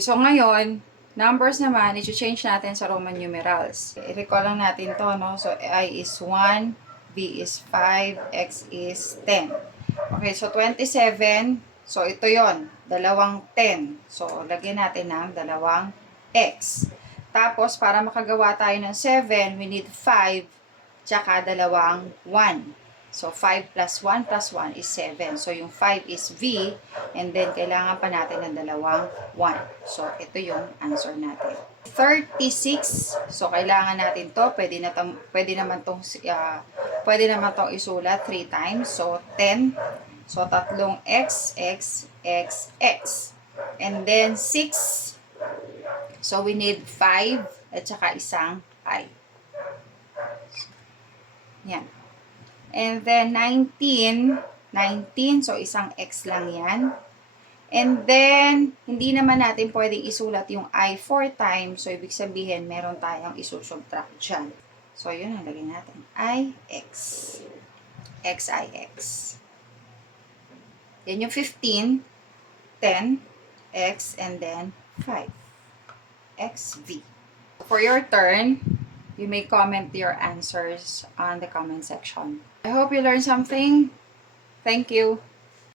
So ngayon, numbers naman, i-change natin sa Roman numerals. I-recall lang natin to, no? So I is 1, B is 5, X is 10. Okay, so 27. So ito yon, dalawang 10. So lagyan natin ng dalawang X. Tapos para makagawa tayo ng 7, we need 5, tsaka dalawang 1. So, 5 plus 1 plus 1 is 7. So, yung 5 is V, and then kailangan pa natin ng dalawang 1. So, ito yung answer natin. 36. So, kailangan natin to. Pwede naman tong isulat 3 times. So, 10. So, tatlong X, X, X, X. And then, 6. So, we need 5 at saka isang I. Yan. And then, 19, so isang X lang yan. And then, hindi naman natin pwedeng isulat yung I 4 times. So, ibig sabihin, meron tayong isusubtract dyan. So, yun ang lagay natin. IX. XIX. Yan yung 15, 10, X, and then 5. XV. For your turn, you may comment your answers on the comment section. I hope you learned something. Thank you.